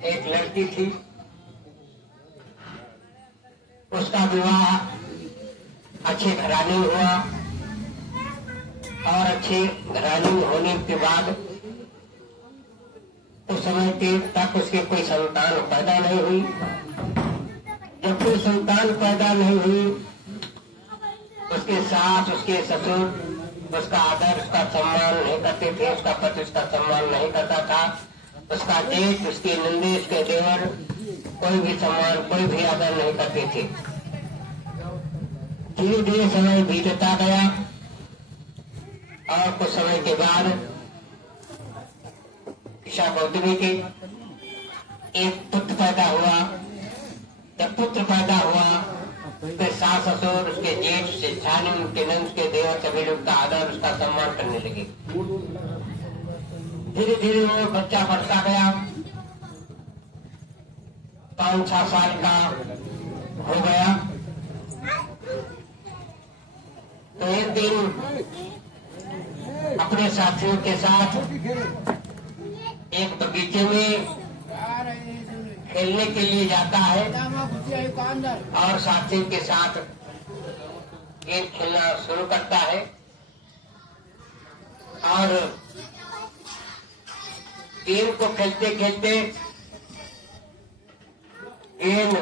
एक लड़की थी, उसका विवाह अच्छे घराने हुआ और अच्छे घराने होने के बाद उस समय तक उसकी कोई संतान पैदा नहीं हुई। जब कोई संतान पैदा नहीं हुई, उसके सास, उसके ससुर उसका आदर, उसका सम्मान नहीं करते थे। उसका पति उसका सम्मान नहीं करता था। उसका जेठ, उसके नंदी, उसके देवर कोई भी सम्मान, कोई भी आदर नहीं करते थे। धीरे धीरे समय बीतता गया और कुछ समय के बाद ईशा गौतमी के एक पुत्र पैदा हुआ। जब पुत्र पैदा हुआ, उसके सास ससुर, उसके जेठ, उसके छानी, उनके नंद, उसके देवर सभी लोग का आदर, उसका सम्मान करने लगे। धीरे धीरे वो बच्चा बढ़ता गया, 5-6 साल का हो गया। तो एक दिन अपने साथियों के साथ एक बगीचे में खेलने के लिए जाता है और साथियों के साथ गेम खेलना शुरू करता है। और गेम को खेलते खेलते गेम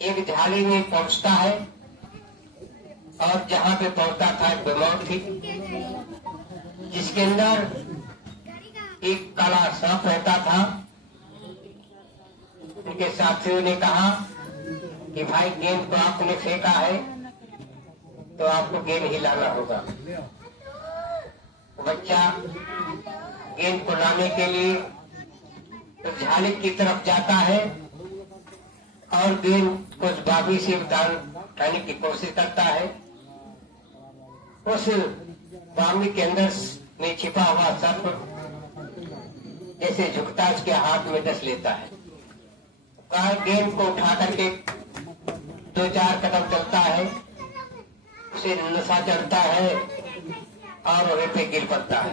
एक झाड़ी में पहुंचता है और जहां पे पहुंचता था एक बेमौत थी, जिसके अंदर एक काला सांप रहता था। उनके साथियों ने कहा कि भाई गेंद को आपने फेंका है तो आपको गेंद हिलाना होगा। बच्चा गेंद को लाने के लिए तो झाली की तरफ जाता है और गेंद को उस बाबी से उठाने की कोशिश करता है। उस बामी के अंदर में छिपा हुआ सर्प जैसे झुकता उसके हाथ में डस लेता है। गेंद को उठा करके 2-4 कदम चलता है, उसे नशा चढ़ता है और वहीं पे गिर पड़ता है।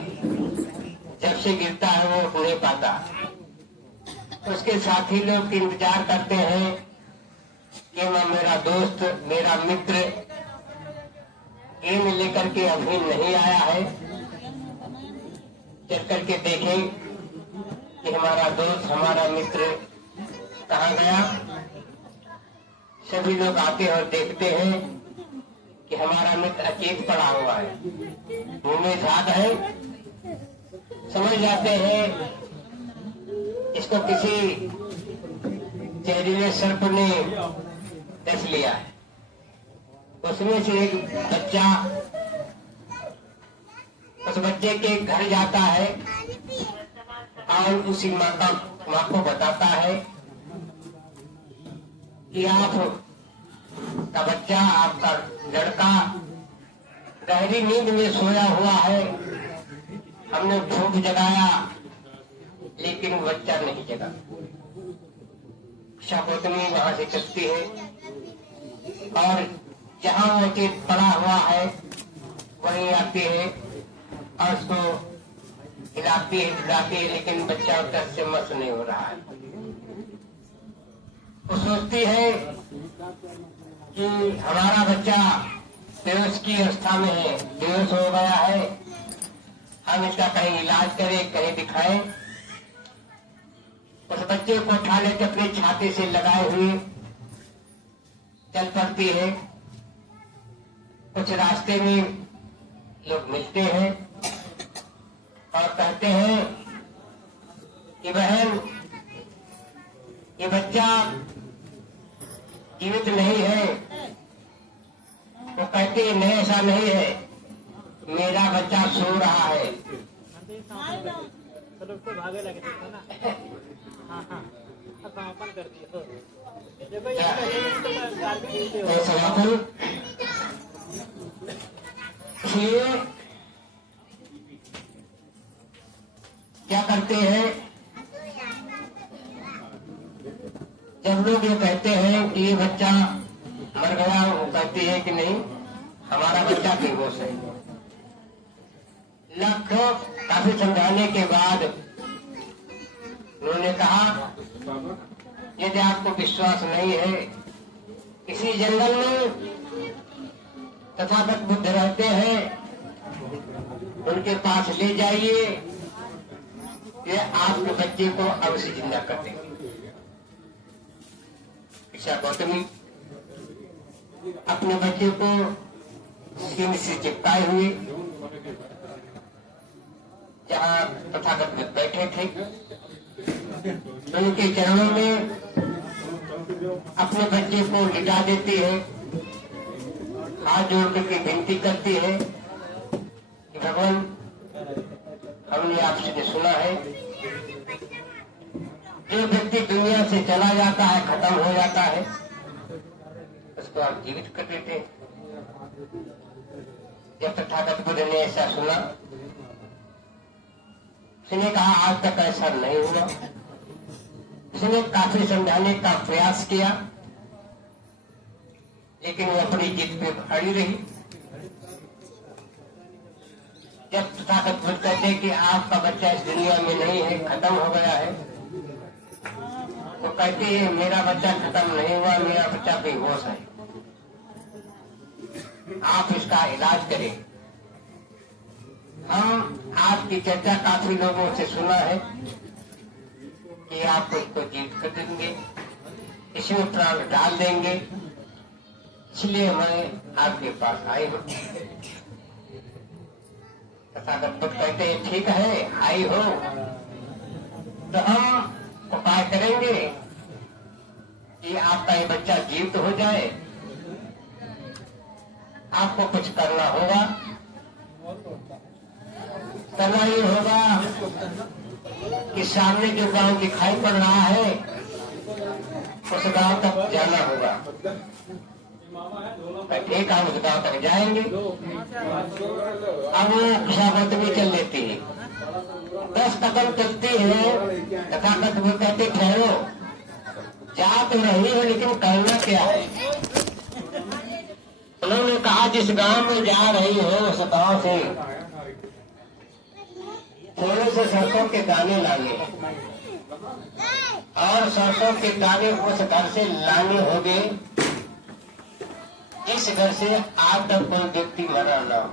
जब से गिरता है वो उठ नहीं पाता। उसके साथी लोग इंतजार करते हैं कि वह मेरा दोस्त, मेरा मित्र गेंद लेकर के अभी नहीं आया है, चल करके देखें कि हमारा दोस्त, हमारा मित्र कहाँ गया। सभी लोग आते और देखते हैं कि हमारा मित्र अचेत पड़ा हुआ है, मुंह में झाग है। समझ जाते हैं इसको किसी जहरीले सर्प ने डस लिया है। उसमें से एक बच्चा उस बच्चे के घर जाता है और उसी माँ को बताता है कि आपका बच्चा, आपका लड़का गहरी नींद में सोया हुआ है। हमने धूप जगाया लेकिन वो बच्चा नहीं जगा। शाकोतमी वहां से चलती है और जहां वो चेत पड़ा हुआ है वहीं आती है और उसको हिलाती है, लेकिन बच्चा उधर से मस्त नहीं हो रहा है। वो सोचती है कि हमारा बच्चा बेहोश की अवस्था में है, बेहोश हो गया है, हम इसका कहीं इलाज करें, कहीं दिखाएं। उस बच्चे को उठा लेकर अपनी छाती से लगाए हुए चल पड़ती है। कुछ रास्ते में लोग मिलते हैं और कहते हैं कि बहन, ये बच्चा जीवित नहीं है। वो कहते हैं नहीं, ऐसा नहीं है, मेरा बच्चा सो रहा है। भागे लगे थे ना। हाँ हाँ, समापन कर दिया। तो समापन क्या करते हैं, जब लोग ये कहते हैं कि ये बच्चा मर गया, वो कहती है कि नहीं, हमारा बच्चा बेहोश है। काफी समझाने के बाद उन्होंने कहा, यदि आपको विश्वास नहीं है, इसी जंगल में तथागत बुद्ध रहते हैं, उनके पास ले जाइए, ये आपके बच्चे को अवश्य जिंदा कर देंगे। ऋषा गौतमी अपने बच्चे को सीने से चिपकाए हुए जहाँ तथागत बुद्ध बैठे थे, उनके चरणों में अपने बच्चे को लिटा देती है, हाथ जोड़ करके विनती करती है कि भगवान, हमने आपसे सुना है, जो व्यक्ति दुनिया से चला जाता है, खत्म हो जाता है, उसको आप जीवित कर देते हैं। जब तथागत बुद्ध ने ऐसा सुना, उसने कहा, आज तक ऐसा नहीं हुआ। उसने काफी समझाने का प्रयास किया, लेकिन वो अपनी जिद पे अड़ी रही। जब तथागत बुद्ध कहते कि आपका बच्चा इस दुनिया में नहीं है, खत्म हो गया है, तो कहते हैं, मेरा बच्चा खत्म नहीं हुआ, मेरा बच्चा बेहोश है, आप इसका इलाज करें। हम आपकी चर्चा काफी लोगों से सुना है कि आप इसको जीवित कर देंगे, इसमें प्राण डाल देंगे, इसलिए मैं आपके पास आई हूँ। तथागत बुद्ध कहते हैं, ठीक है, आई हो तो हम उपाय करेंगे कि आपका ये बच्चा जीवित हो जाए। आपको कुछ करना होगा, करना ये होगा कि सामने जो गांव दिखाई पड़ रहा है, उस गांव तक जाना होगा। ठीक, हम उस गांव तक जाएंगे। अब ऋषा गौतमी चल लेती है, 10 कदम चलती है। तथागत वो कहते, ठहरो, जा तो रही है, लेकिन करना क्या है? उन्होंने कहा, जिस गांव में जा रही हो, उस गांव से थोड़े से सरसों के दाने लाने, और सरसों के दाने उस घर से लाने होंगे इस घर से आज तक कोई व्यक्ति मरा न हो।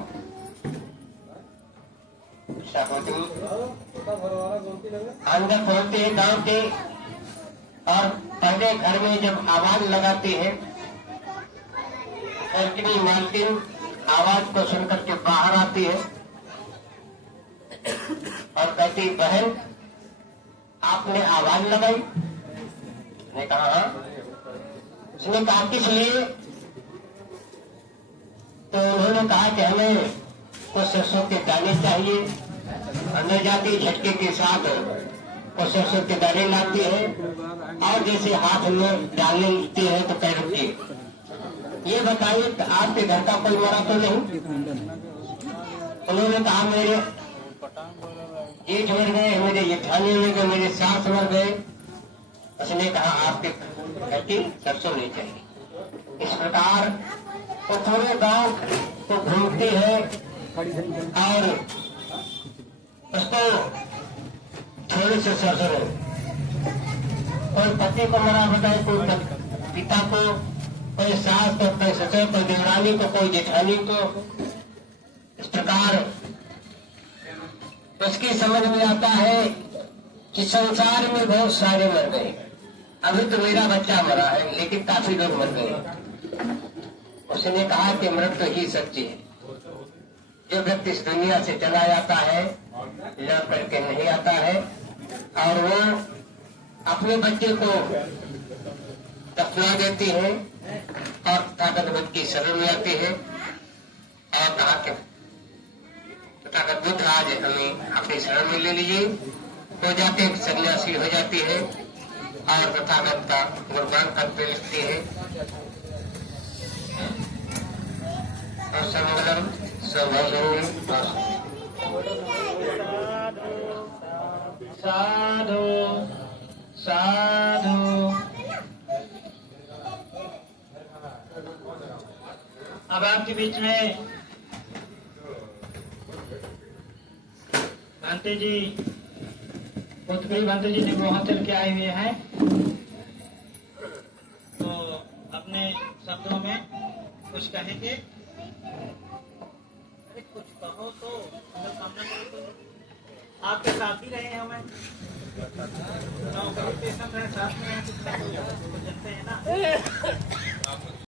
अंदर पहुंचते हैं गांव के, और पहले घर में जब आवाज लगाते हैं, अर्चनी मालकिन आवाज को सुनकर के बाहर आती है और कहती, बहन आपने आवाज लगाई? ने कहा, हाँ। उसने कहा, किस लिए? तो उन्होंने कहा कि हमें कुछ सरसों के दाने चाहिए। अंदर जाती झटके के साथ कुछ सरसों के दाने लाती है, और जैसे हाथ में डालने लगती है तो कह रुकिए, ये बताइए आपके घर का कोई मरा तो नहीं? उन्होंने कहा, मेरे जेठ मर गए, मेरे जेठानी मर गए, मेरे सास मर गए। उसने कहा, आपके कहती सरसों नहीं चाहिए। इस प्रकार वो पूरे गांव को घूमती है और उसको थोड़े से सरसों, कोई पति को मरा बताए, कोई पिता को, कोई सास को, कोई ससुर, कोई देवरानी को, कोई जेठानी को। इस प्रकार उसकी समझ में आता है कि संसार में बहुत सारे मर गए, अभी तो मेरा बच्चा मरा है, लेकिन काफी लोग मर गए। उसने कहा कि मृत्यु ही सच्ची है। जो व्यक्ति इस दुनिया से चला जाता है, लौट करके नहीं आता है, और वो अपने बच्चे को दफना देती है और तथागत बुद्ध की शरण में आती है और कहा कि तथागत बुद्ध आज हमें अपनी शरण में ले लीजिए। हो जाते सन्यासी हो जाती है और तथागत का गुणगान करते लिखती है। और सर्वमंगलम साधु साधु। अब आपके बीच में भांति जी भूतप्री बंधु जी निगोहा चल के आए हुए हैं, तो अपने शब्दों में कुछ कहेंगे। अरे कुछ कहो तो सामना करो तो आपके साथ ही रहे हमें नौकरी पेशा रहे, साथ में रहे, कुछ जनते हैं ना।